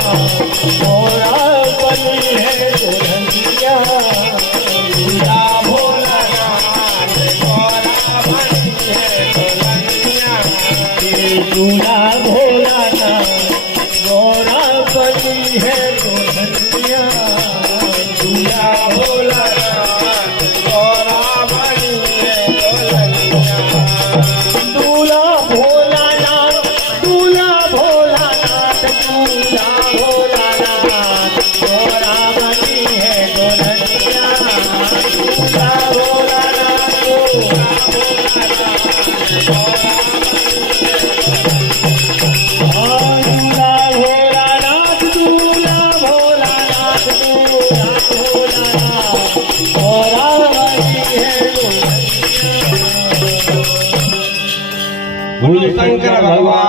मोरा बनी है दुल्हनिया दूल्हा भोलानाथ मोरा बनी है दुल्हनिया दूल्हा भोलानाथ मोरा बनी है दुल्हनिया दूल्हा भोलानाथ मोरा बनी है दुल्हनिया दूल्हा भोलानाथ दूल्हा भोलानाथ दूल्हा भोलानाथ मोरा बनी है दुल्हनिया दूल्हा भोलानाथ दूल्हा भोलानाथ दूल्हा भोलानाथ दूल्हा भोलानाथ मोरा बनी है बोलो शंकर भगवान